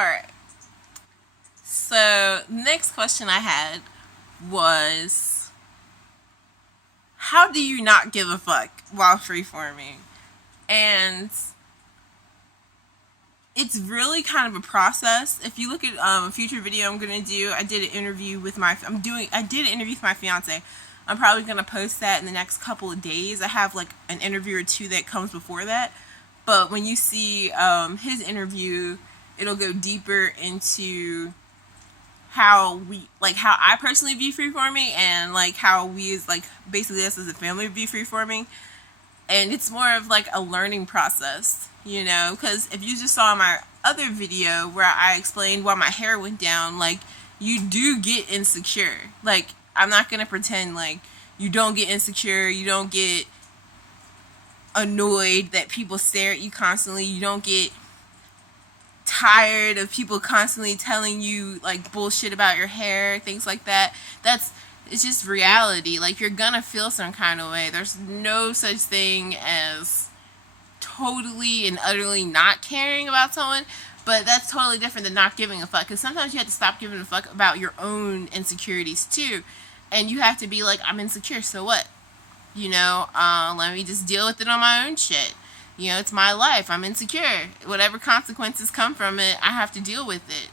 Alright, so next question I had was, how do you not give a fuck while freeforming? And it's really kind of a process. If you look at a future video I'm gonna do, I did an interview with my fiance. I'm probably gonna post that in the next couple of days. I have like an interview or two that comes before that, but when you see his interview, it'll go deeper into how I personally view freeforming, and like how we as like basically us as a family view freeforming. And it's more of like a learning process, because if you just saw my other video where I explained why my hair went down, like, you do get insecure. Like, I'm not gonna pretend like you don't get insecure, you don't get annoyed that people stare at you constantly, you don't get tired of people constantly telling you like bullshit about your hair, things like that. It's just reality. Like, you're gonna feel some kind of way. There's no such thing as totally and utterly not caring about someone, but that's totally different than not giving a fuck, because sometimes you have to stop giving a fuck about your own insecurities too, and you have to be like, I'm insecure, so what? Let me just deal with it on my own shit. It's my life. I'm insecure. Whatever consequences come from it, I have to deal with it.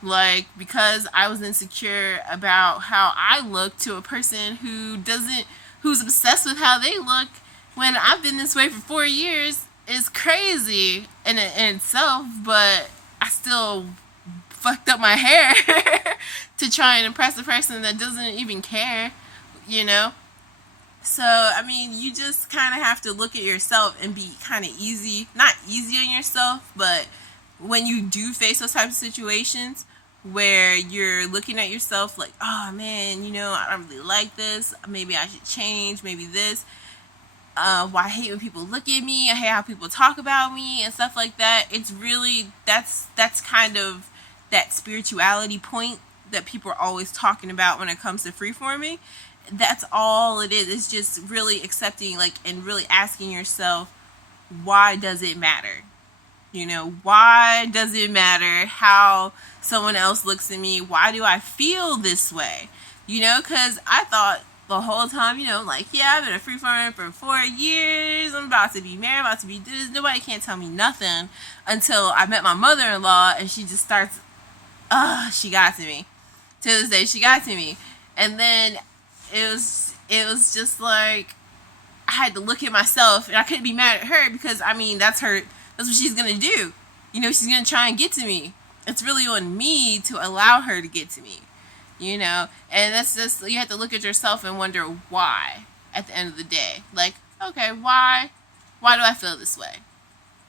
Like, because I was insecure about how I look to a person who's obsessed with how they look when I've been this way for 4 years is crazy in itself, but I still fucked up my hair to try and impress a person that doesn't even care, you know? So, I mean, you just kind of have to look at yourself and be kind of not easy on yourself, but when you do face those types of situations where you're looking at yourself like, oh man, I don't really like this, maybe I should change, maybe this, I hate when people look at me, I hate how people talk about me and stuff like that. It's really, that's kind of that spirituality point that people are always talking about when it comes to freeforming. That's all it is. It's just really accepting, like, and really asking yourself, why does it matter? Why does it matter how someone else looks at me? Why do I feel this way? Because I thought the whole time, like, yeah, I've been a freeformer for 4 years. I'm about to be married, about to be this. Nobody can't tell me nothing until I met my mother-in-law, and she just starts, she got to me. To this day, she got to me. And then it was just like, I had to look at myself, and I couldn't be mad at her because, I mean, that's what she's gonna do. She's gonna try and get to me. It's really on me to allow her to get to me. And that's just, you have to look at yourself and wonder why at the end of the day. Like, okay, why do I feel this way?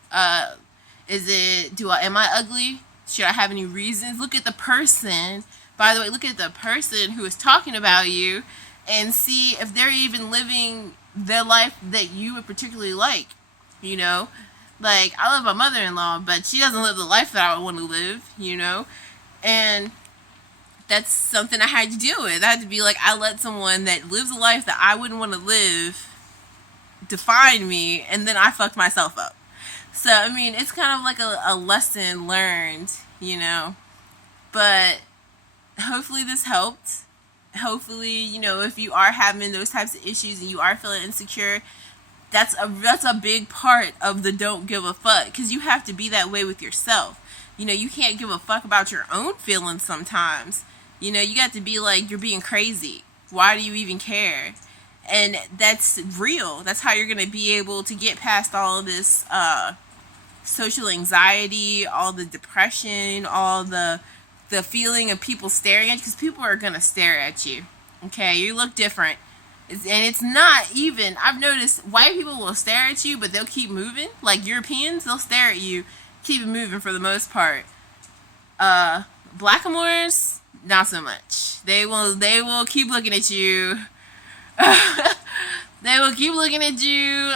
Am I ugly? Should I have any reasons? Look at the person. By the way, look at the person who is talking about you and see if they're even living the life that you would particularly like. Like, I love my mother-in-law, but she doesn't live the life that I would want to live, and that's something I had to deal with. I had to be like, I let someone that lives a life that I wouldn't want to live define me, and then I fucked myself up. So, I mean, it's kind of like a lesson learned, but hopefully this helped. Hopefully, if you are having those types of issues and you are feeling insecure, that's a big part of the don't give a fuck, because you have to be that way with yourself. You can't give a fuck about your own feelings sometimes. You got to be like, you're being crazy. Why do you even care? And that's real. That's how you're going to be able to get past all of this social anxiety, all the depression, all the feeling of people staring at you, because people are going to stare at you. Okay, you look different. And it's not even, I've noticed white people will stare at you, but they'll keep moving. Like Europeans, they'll stare at you, keep it moving for the most part. Blackamoors, not so much. They will keep looking at you. They will keep looking at you,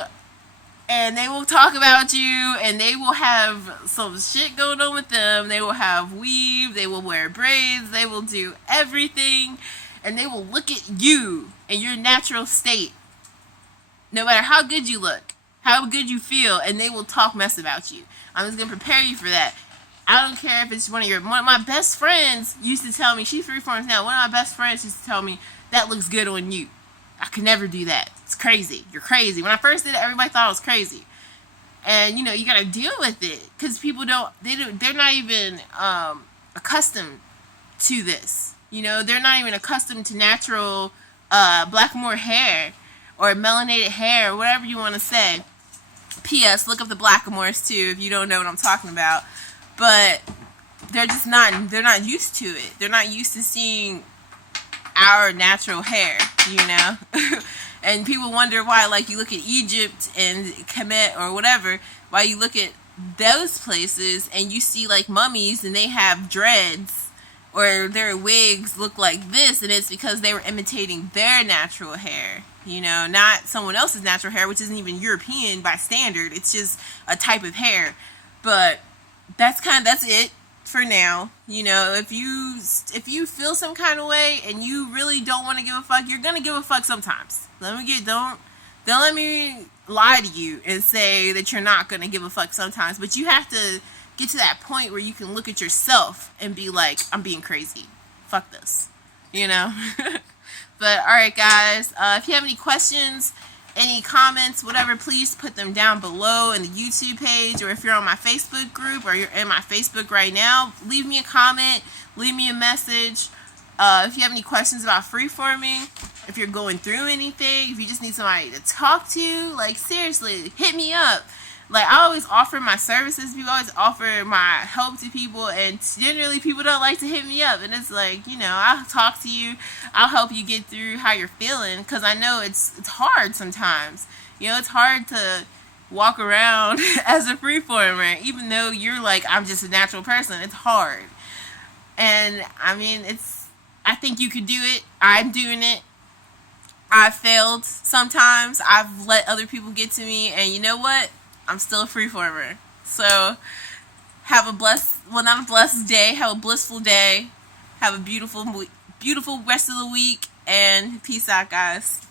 and they will talk about you, and they will have some shit going on with them. They will have weave, they will wear braids, they will do everything, and they will look at you in your natural state, no matter how good you look, how good you feel, and they will talk mess about you. I'm just going to prepare you for that. I don't care if it's one of my best friends used to tell me, she's freeforms now. One of my best friends used to tell me, that looks good on you. I could never do that. It's crazy. You're crazy. When I first did it, everybody thought I was crazy. And you gotta deal with it because people they're not even accustomed to this. They're not even accustomed to natural Blackmore hair or melanated hair or whatever you want to say. P.S. Look up the Blackamoors too if you don't know what I'm talking about. But they're not used to it. They're not used to seeing our natural hair, And people wonder why, like, you look at Egypt and Kemet or whatever, why you look at those places and you see, like, mummies and they have dreads or their wigs look like this, and it's because they were imitating their natural hair, not someone else's natural hair, which isn't even European by standard. It's just a type of hair. But that's it for now. If you feel some kind of way and you really don't want to give a fuck, you're gonna give a fuck sometimes. Don't let me lie to you and say that you're not gonna give a fuck sometimes. But you have to get to that point where you can look at yourself and be like, I'm being crazy. Fuck this. But alright guys, if you have any questions, any comments, whatever, please put them down below in the YouTube page, or if you're on my Facebook group or you're in my Facebook right now, leave me a comment, leave me a message. If you have any questions about freeforming, if you're going through anything, if you just need somebody to talk to, like, seriously, hit me up. Like, I always offer my services, people always offer my help to people, and generally people don't like to hit me up, and it's like, I'll talk to you, I'll help you get through how you're feeling, because I know it's hard sometimes. It's hard to walk around as a freeformer, even though you're like, I'm just a natural person. It's hard. And, I mean, I think you could do it. I'm doing it. I've failed sometimes. I've let other people get to me, and you know what? I'm still a freeformer. So, have a not a blessed day, have a blissful day. Have a beautiful rest of the week, and peace out, guys.